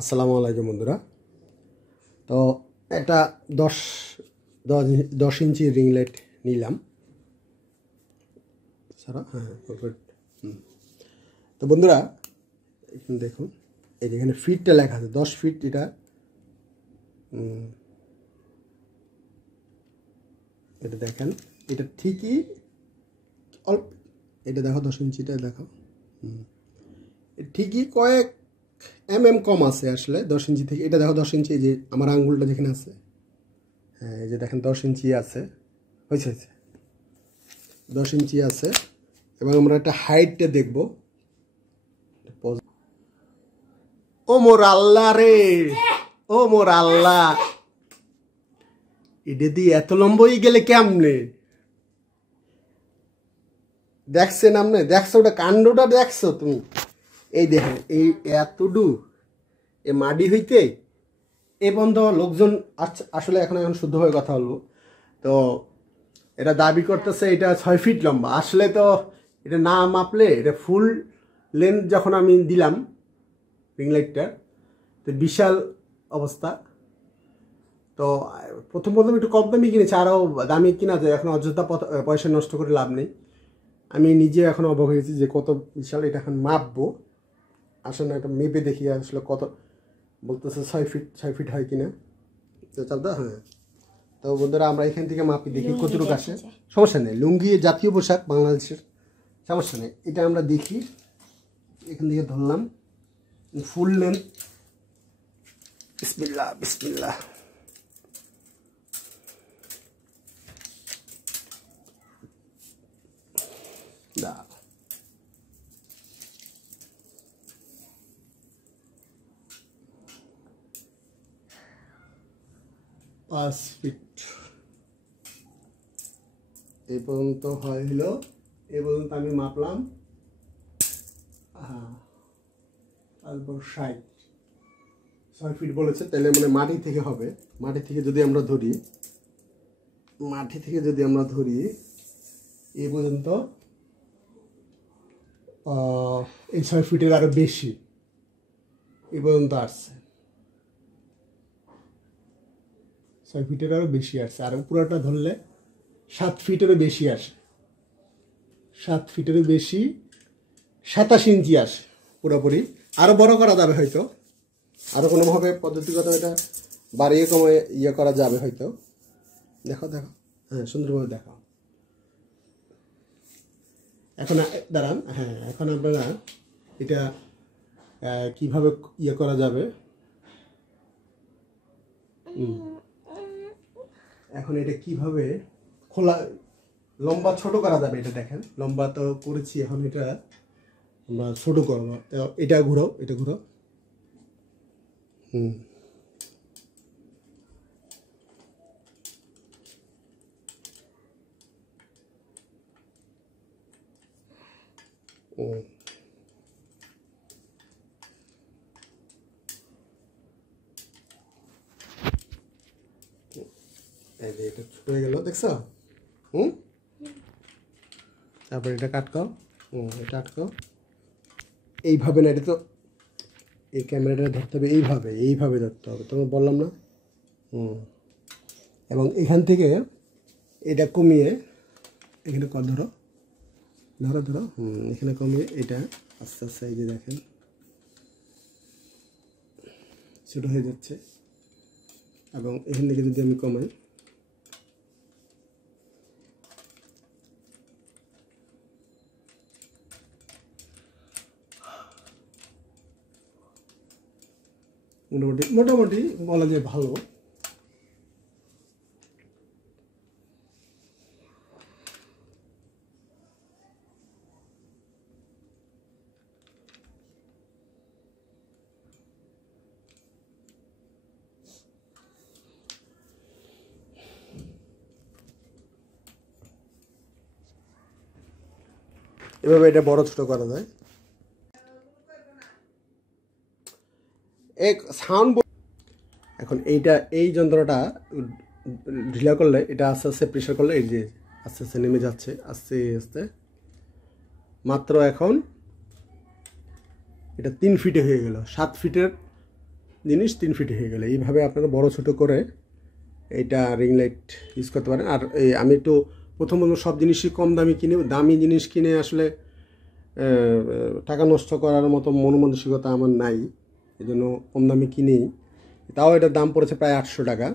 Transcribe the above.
আসসালামু আলাইকুম বন্ধুরা। তো একটা 10 ইঞ্চি রিং লাইট নিলাম সারা। হ্যাঁ, তো বন্ধুরা এখানে দেখুন, এই যেখানে ফিটটা লেখা আছে 10 ফিট। এটা দেখেন, এটা ঠিকই অল্প, এটা দেখো 10 ইঞ্চিটা দেখো, ঠিকই কয়েক কম আছে আসলে 10 ইঞ্চি থেকে। এটা দেখো 10 ইঞ্চি, যে আমার আঙ্গুলটা যেখানে আছে, হ্যাঁ এই যে দেখেন 10 ইঞ্চি আছে, হয়েছে 10 ইঞ্চি আছে। এবং আমরা একটা হাইটটা দেখব। ও মোর আল্লাহ রে, ও মোর আল্লাহ, এটা দিয়ে এত লম্বই গেলে কেমনে? দেখছেন আপনি? দেখছো ওটা কাণ্ডটা দেখছো তুমি? এই দেখেন, এই এতটু এ মাটি হইতে এ বন্ধ লোকজন আসলে এখন শুদ্ধভাবে কথা বলবো। তো এটা দাবি করতেছে এটা 6 ফিট লম্বা। আসলে তো এটা না মাপলে, এটা ফুল লেন্থ যখন আমি দিলাম রিং লাইটটা, তো বিশাল অবস্থা। তো প্রথম একটু কম দামি কিনেছি, আরও দামি কিনা যায়। এখন অযথা পয়সা নষ্ট করে লাভ নেই। আমি নিজে এখন অবাক হয়েছি যে কত বিশাল। এটা এখন মাপবো, আসলে এটা মেপে দেখি আসলে কত। বলতেছে 6 ফিট হয় কিনা। তো চালদা, হ্যাঁ। তো বন্ধুরা আমরা এখান থেকে মাপি, দেখি কতটুকু আসে। সমস্যা নেই, লুঙ্গি জাতীয় পোশাক বাংলাদেশের, সমস্যা নেই। এটা আমরা দেখি, এখান থেকে ধরলাম ফুল লেন্থ। বিসমিল্লাহ বিসমিল্লাহ। দা 5 ফিট এই পর্যন্ত হইল। এই পর্যন্ত আমি মাপলাম। হ্যাঁ, তারপর 6 ফিট বলেছে, তাহলে মানে মাটি থেকে হবে। মাটি থেকে যদি আমরা ধরি, এই পর্যন্ত এই 6 ফিটের আরো বেশি এই পর্যন্ত আসছে। 6 ফিটের আরো বেশি আসছে। আর পুরোটা ধরলে 7 ফিটেরও বেশি আসে। 7 ফিটেরও বেশি, 27 ইঞ্চি আসে পুরোপুরি। আরো বড় করা যাবে হয়তো, আরো কোনোভাবে পদ্ধতিগত এটা বাড়িয়ে কমে ইয়ে করা যাবে হয়তো। দেখো দেখো, হ্যাঁ সুন্দরভাবে দেখো। এখন দাঁড়ান, হ্যাঁ এখন আপনারা এটা কিভাবে ইয়ে করা যাবে। এখন এটা কিভাবে খোলা লম্বা ছোট করা যাবে, এটা দেখেন। লম্বা তো করেছি, এখন এটা আমরা ছোট করবো। এটা ঘুরাও, এটা ঘুরাও। এই যে এটা ছোট হয়ে গেল, দেখছো? তারপর এটা কাটকাও, এটা আটকাও। এইভাবে না, এটা তো এই ক্যামেরাটা ধরতে হবে এইভাবে ধরতে হবে, তোমার বললাম না? এবং এখান থেকে এটা কমিয়ে এখানে ধরো ধরো ধরো, এখানে কমিয়ে এটা আস্তে আস্তে, এই যে দেখেন ছোটো হয়ে যাচ্ছে। এবং এখান থেকে যদি আমি কমাই, মোটামুটি বলা যায় ভালো। এভাবে এটা বড় ছোট করা যায়। এক সাউন্ড। এখন এই যন্ত্রটা ঢিলা করলে, এটা আস্তে আস্তে প্রেশার করলে, এই যে আস্তে আস্তে নেমে যাচ্ছে, আস্তে আস্তে। মাত্র এখন এটা 3 ফিটে হয়ে গেল। 7 ফিটের জিনিস 3 ফিট হয়ে গেলে এইভাবে আপনারা বড় ছোট করে এইটা রিং লাইট ইউজ করতে পারেন। আর এই আমি একটু প্রথম সব জিনিসই কম দামি কিনে, দামি জিনিস কিনে আসলে টাকা নষ্ট করার মতো মন মানসিকতা আমার নাই, এই জন্য কম দামি কিনেই। তাও এটার দাম পড়েছে প্রায় 800 টাকা।